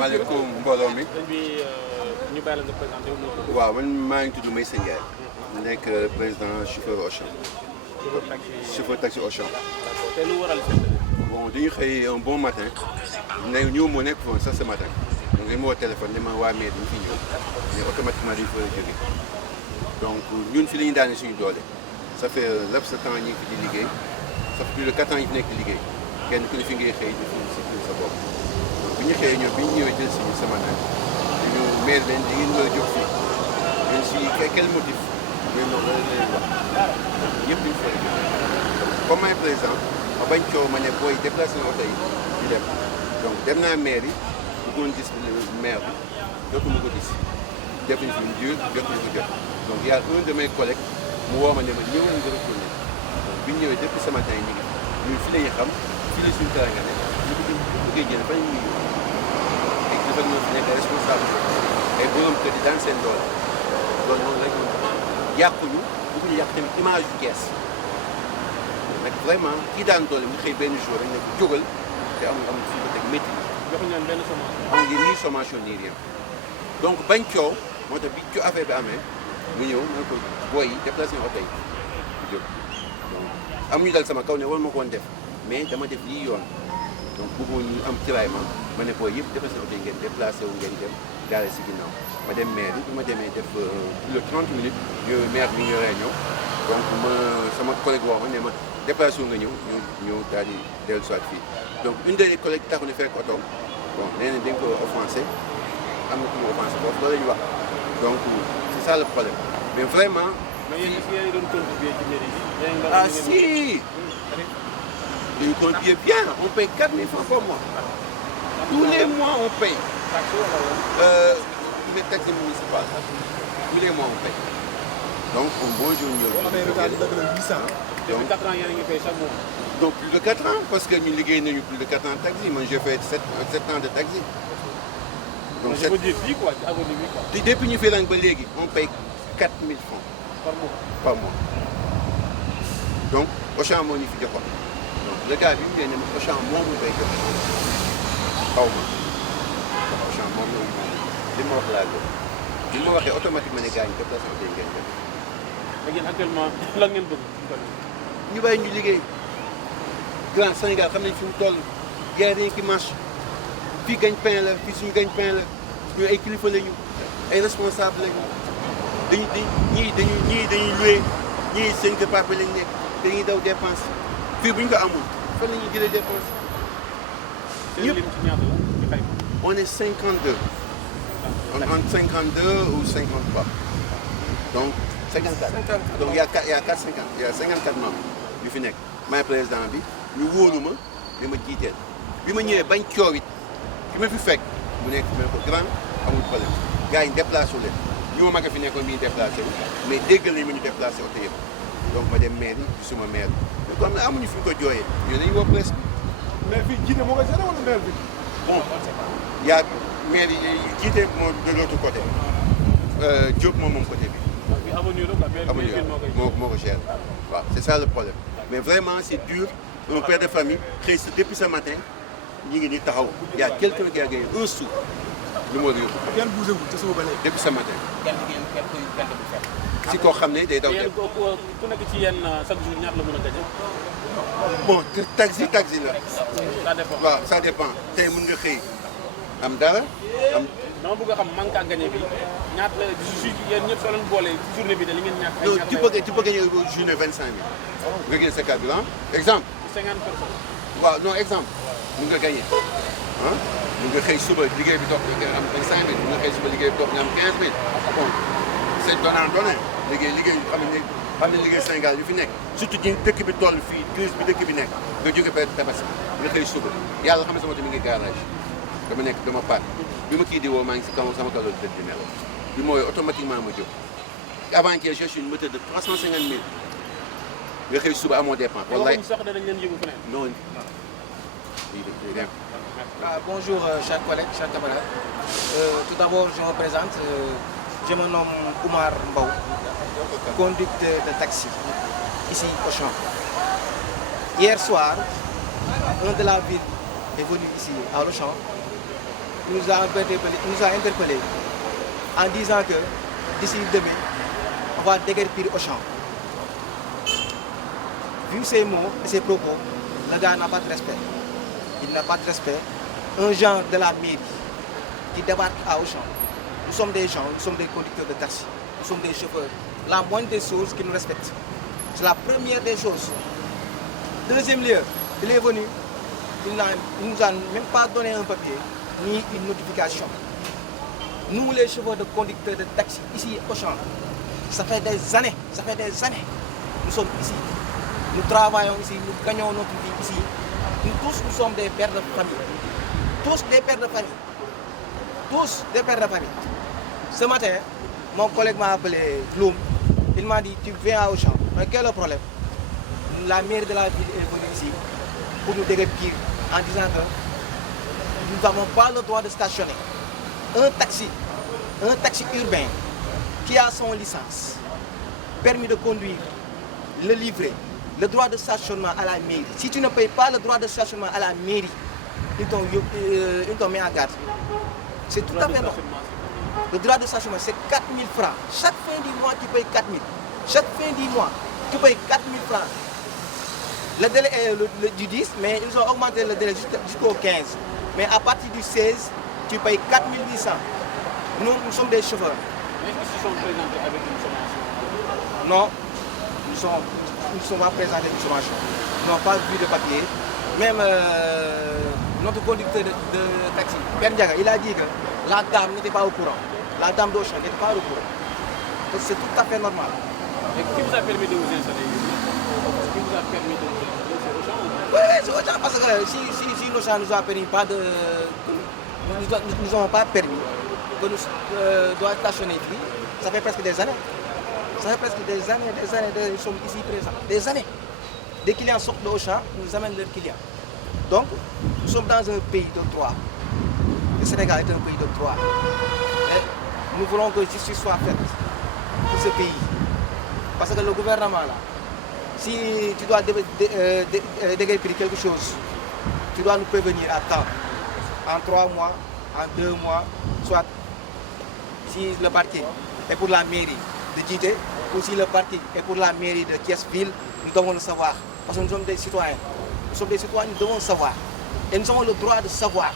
asalaamaaleykum mbooloo mi. ñu bàyyi la nga présenté wu. waaw man maa ngi tudd Meissa Ndiaye. nekk président chauffeur Auchan. chauffeur taxi Auchan. te lu waral bon dañu xëy un bon matin. ñëw moo nekk foofu sax ce matin. donc dañu ma woo téléphone ne ma waa maire dañu fi ñëw. mais automatiquement dañu fa jóge. donc ñun fi la ñu daane suñu doole. ça fait laps de temps ñu ngi fi di liggéey. ça fait plus de 4 ans ñu fi nekk di liggéey. kenn ku ne fi ngay xëy di fi sa bopp. donc bu ñu xëyee ñoom bi ñu ñëwee jël si ñu ce matin. ñu maire leen di ngeen war a jóg fii. ñun si quel motif. mais non loolu la leen wax. ñëpp ñu fay jógee. comme maay président ma bañ coow ma ne booy déplacé na oto yi di dem. donc dem naa maire yi bëggoon gis maire bi jotuma ko gis. defuñu fi mu dur jotuñu ko jot. donc y a un de mes collègues mu woo ma ne ma ñëwal nga retourné. donc bi ñu ñëwee depuis ce matin ñu ngi ñun fi la ñu xam fii la suñu terrain nga ne ñu ko bëggee jël fan ñu yóbbu. et que dafa ñoo fi nekk responsable ay borom kër yi daan seen doole loolu noonu rek yàquñu bëgguñu yàq tamit image yu Thiès nag vraiment kii daan doole mu xëy benn jour rek ne ko jógal te amul fi ko teg métti na. joxuñu leen benn sommation. amul ni sommation ni rien donc bañ coow moo tax bi co affaire bi amee mu ñëw ma ne ko booy yi déplacé oto yi jóg donc amuñu dal sama kaw ne war ma ko woon def mais dama def lii yoon donc bëggoon ñu am tiraillement ma ne booy yëpp déplacé oto yi ngeen déplacé wu ngeen dem daale si ginnaaw ma dem maire bi ma demee def plus de 30 minutes yooyu maire bi ñu réunion donc sama collègue wax ma ne ma déplacé wu nga ñëw daal di dellu soit fii donc une des collègues taxu ne fekk oto bon nee nañ dañ ko offensé am na ku ma offensé foofu loolu la ñu wax donc c'est ça le problème mais vraiment. mais yéen est-ce que yéen a doon contribuer ci mairie bi. ah si. dañu contribuer bien on paye 4 000 francs par mois. tous les mois on paye. mais taxe municipale. tous les mois on paye. donc bonjour ñëw. depuis 4 ans yéen a ngi fay chaque mois. donc plus de 4 ans parce que ñu liggéey nañu plus de 4 ans de taxi man j'ai fait 7 ans de taxi. donc je veux dire fii quoi ci avenue bi quoi. te depuis ñu fi lang ba léegi on paye 4 000 francs. par mois. donc Auchan moo ñu fi joxoon. donc le gars bi mu dee ne ma Auchan moomu béykat xaw ma Auchan moom la moom li ma wax laa gën li ma waxee automatiquement ne gars yi déplacé oto yi ngeen def. léegi yéen actuellement lan ngeen bëgg. ñu bàyyi ñu liggéey grand Sénégal xam nañ fi mu toll gars yi ki marche fii gagne-pain la fii suñu gagne-pain la ñu ay kilifa lañu ay responsable lañu ñii dañuy loué ñii seen kër papa lañ nekk dañuy daw dépense fii bu ñu ko amul fan la ñuy jëlee dépense. ñëpp on est 52. entre 52 ou 53. donc 54. donc il y a 54 membres yu fi nekk. maay président bi ñu wóolu ma ne ma jiiteel bi ma ñëwee bañ coow it fi ma fi fekk mu nekk ma ne ko grand amul problème gars yi déplacé wu leen ñu ma mag a fi nekkoon mi ñu déplacé wu mais déggal nañ ma ñu déplacé oto yëpp donc ma dem maire yi gisuma maire bi comme amuñu fi ñu ko jooyee ñu dañuy woo presse bi. mais fii jiite moo ko géré wala maire bi. bon y a maire yi jiite moo de l'autre côté Diop moom côté bi. avenue moo ko géré waaw c'est ça le problème mais vraiment c'est dur un père de famille xëy si depuis ce matin ñi ngi ni taxaw y a quelqu'un qui a gagné un sou lu ma yóbbu. kenn bougé wul te suba ba léegi. depuis ce matin. si koo xam ne day daw dem. ku nekk ci yenn chaque jour ñaata la mën a gañe. bon taxi la. ça dépend waaw ça dépend tey mën nga xëy am dara am. dama bëgg a xam manque à gagner bi ñaata la yéen ñëpp soo leen boole ci journée bi de li ngeen ñàkk. non tu peux gagner journée 25 000. nga génne sa carburant exemple. 50 personnes. waaw non exemple mun nga gagner ah mun nga xëy suba liggéey bi toog nga am 25 000 mun nga xëy suba liggéey bi toog nga am 15 000 bon c'est donnant liggéey xam ne liggéey Sénégal yu fi nekk surtout ñi dëkk bi toll fii crise bi dëkk bi nekk nga jóge ba Tabaski nga xëy suba yàlla xam ne sama oto mi ngi garage dama paat bi ma kii di woo maa ngi si kaw sama kaw tëdd di nelaw bi mooy automatiquement ma jóg avant-hier j'ai une moteur de 350 000 nga xëy suba amoo dépense. wallaay sax danañ leen yëngu feneen. non. Bonjour chers collègues, chers camarades. Tout d'abord je me présente, je me nomme Oumar Mbaw, conducteur de taxi ici au Auchan. Hier soir, un de la ville est venu ici à Auchan nous a interpellé en disant que d'ici demain, on va déguerpir Auchan. Vu ces mots et ces propos, le gars n'a pas de respect. Il n'a pas de respect. Un genre de la mairie qui débarque à Auchan. Nous sommes des gens, nous sommes des conducteurs de taxi, nous sommes des chauffeurs. La moindre des choses qui nous respectent. C'est la première des choses. Deuxième lieu, il est venu, il ne nous a même pas donné un papier, ni une notification. Nous, les chauffeurs de conducteurs de taxi, ici au Auchan, ça fait des années, nous sommes ici. Nous travaillons ici, nous gagnons notre vie ici. Nous tous, nous sommes des pères de famille. Tous des pères de famille. Tous des pères de famille. Ce matin, mon collègue m'a appelé Bloom. Il m'a dit, tu viens à Auchan. Mais quel est le problème? La mairie de la ville est venue ici pour nous déguerpir en disant que nous n'avons pas le droit de stationner. Un taxi urbain qui a son licence, permis de conduire, le livret, le droit de stationnement à la mairie. Si tu ne payes pas le droit de stationnement à la mairie, ils t'ont mis en garde. C'est tout à fait normal. Le droit de stationnement, c'est 4 000 francs. Chaque fin du mois, tu payes 4 000. Chaque fin du mois, tu payes 4 000 francs. Le délai est du 10, mais ils ont augmenté le délai jusqu'au 15. Mais à partir du 16, tu payes 4 800. Nous sommes des chauffeurs. Mais est-ce qu'ils sont présentés avec une sommation? Non, nous ne sommes pas présentés avec une sommation. Nous n'avons pas vu de papier. Même notre conducteur de taxi, Ben Diaga, il a dit que la dame n'était pas au courant. La dame d'Auchan n'était pas au courant. Donc c'est tout à fait normal. Et qui vous a permis de vous installer ici? Qui vous a permis de vous installer? C'est Auchan ou pas? Oui, c'est Auchan parce que si Auchan nous a permis pas de... Nous n'avons pas permis que nous doit stationner ici, ça fait presque des années. Ça fait presque des années, nous sommes ici présents. Des années. Des clients sortent de Auchan, nous amènent leurs clients. Donc, nous sommes dans un pays de droit. Le Sénégal est un pays de droit. Et nous voulons que justice soit faite pour ce pays. Parce que le gouvernement, là, si tu dois déguerpir quelque chose, tu dois nous prévenir à temps. En 3 mois, en 2 mois, soit si le parking est pour la mairie de Djité, ou si le parking est pour la mairie de Thiès-Ville, nous devons le savoir. Parce que nous sommes des citoyens. Nous sommes des citoyens, nous devons savoir. Et nous avons le droit de savoir.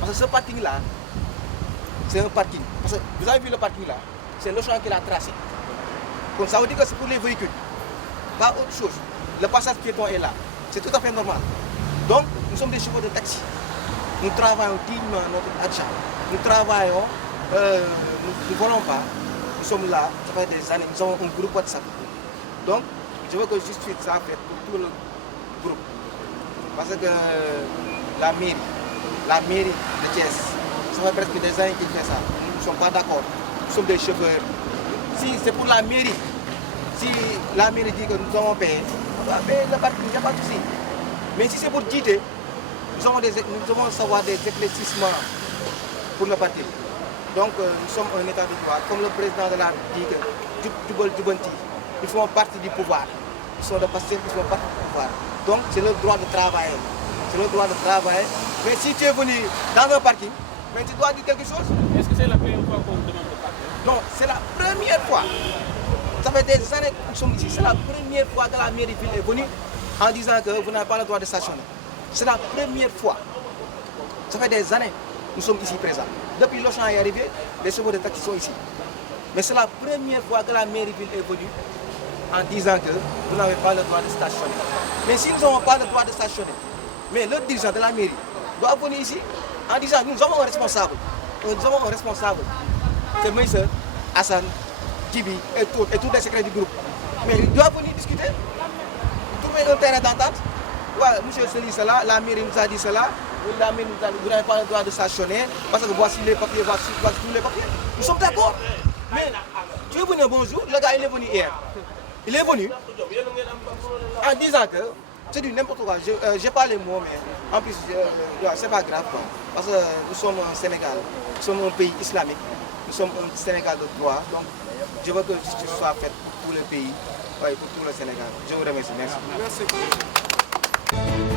Parce que ce parking-là, c'est un parking. Parce que vous avez vu le parking là, c'est l'Auchan qui l'a tracé. Donc ça veut dire que c'est pour les véhicules. Pas autre chose. Le passage piéton est là. C'est tout à fait normal. Donc, nous sommes des chauffeurs de taxi. Nous travaillons dignement notre argent. Nous travaillons, nous ne volons pas. Nous sommes là, ça fait des années. Nous avons un groupe WhatsApp. Donc, je veux que justice soit faite pour tout le groupe. Parce que la mairie de Thiès, ça fait presque des années qu'il fait ça. Nous ne sommes pas d'accord. Nous sommes des chauffeurs. Si c'est pour la mairie, si la mairie dit que nous avons payé, on va payer le parking, il n'y a pas de souci. Mais si c'est pour Djité, nous devons savoir des éclaircissements pour le parti. Donc nous sommes un état de droit. Comme le président de la République dit, Djubanti, ils font partie du pouvoir. Ils sont de Pastef, ils font partie du pouvoir. Donc c'est le droit de travailler. C'est le droit de travailler. Mais si tu es venu dans un parking, mais tu dois dire quelque chose. Est-ce que c'est la première fois qu'on vous demande de partir? Non, c'est la première fois. Ça fait des années que nous sommes ici. C'est la première fois que la mairie ville est venue en disant que vous n'avez pas le droit de stationner. C'est la première fois. Ça fait des années que nous sommes ici présents. Depuis l'Auchan est arrivé, les chevaux de taxi sont ici. Mais c'est la première fois que la mairie ville est venue en disant que vous n'avez pas le droit de stationner. Mais si nous n'avons pas le droit de stationner, mais le dirigeant de la mairie doit venir ici en disant nous avons un responsable. Nous avons un responsable. C'est Moïse, Hassan, Djibi et tous les secrets du groupe. Mais il doit venir discuter, trouver un terrain d'entente. Ouais, monsieur se dit cela, la mairie nous a dit cela, la mairie nous a dit vous n'avez pas le droit de stationner parce que voici les papiers, voici tous les papiers. Nous sommes d'accord. Mais tu es venu un bonjour, le gars il est venu hier. Il est venu en disant que c'est du n'importe quoi. Je n'ai pas les mots, mais en plus, c'est pas grave. Quoi. Parce que nous sommes au Sénégal, nous sommes un pays islamique, nous sommes un Sénégal de droit. Donc, je veux que justice soit faite pour tout le pays, pour tout le Sénégal. Je vous remercie. Merci. Merci.